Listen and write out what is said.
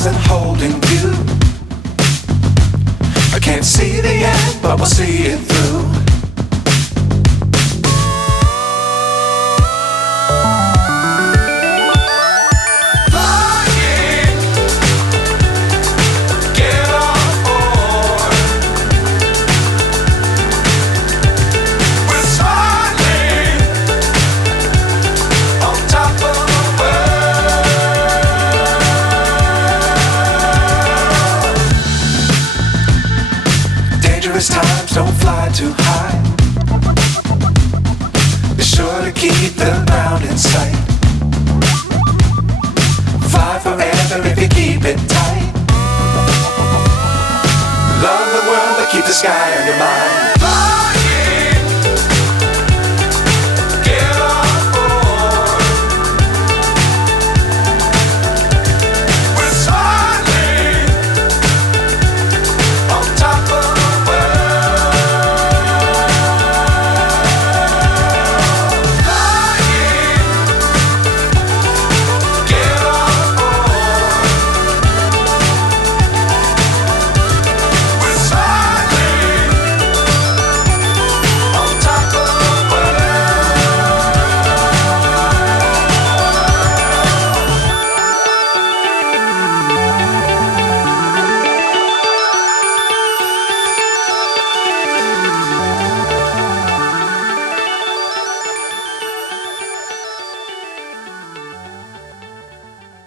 stars and holding you. I can't see the end, but we'll see it through. Times don't fly too high. Be sure to keep the ground in sight. Fly forever if you keep it tight. Love the world but keep the sky on your mind.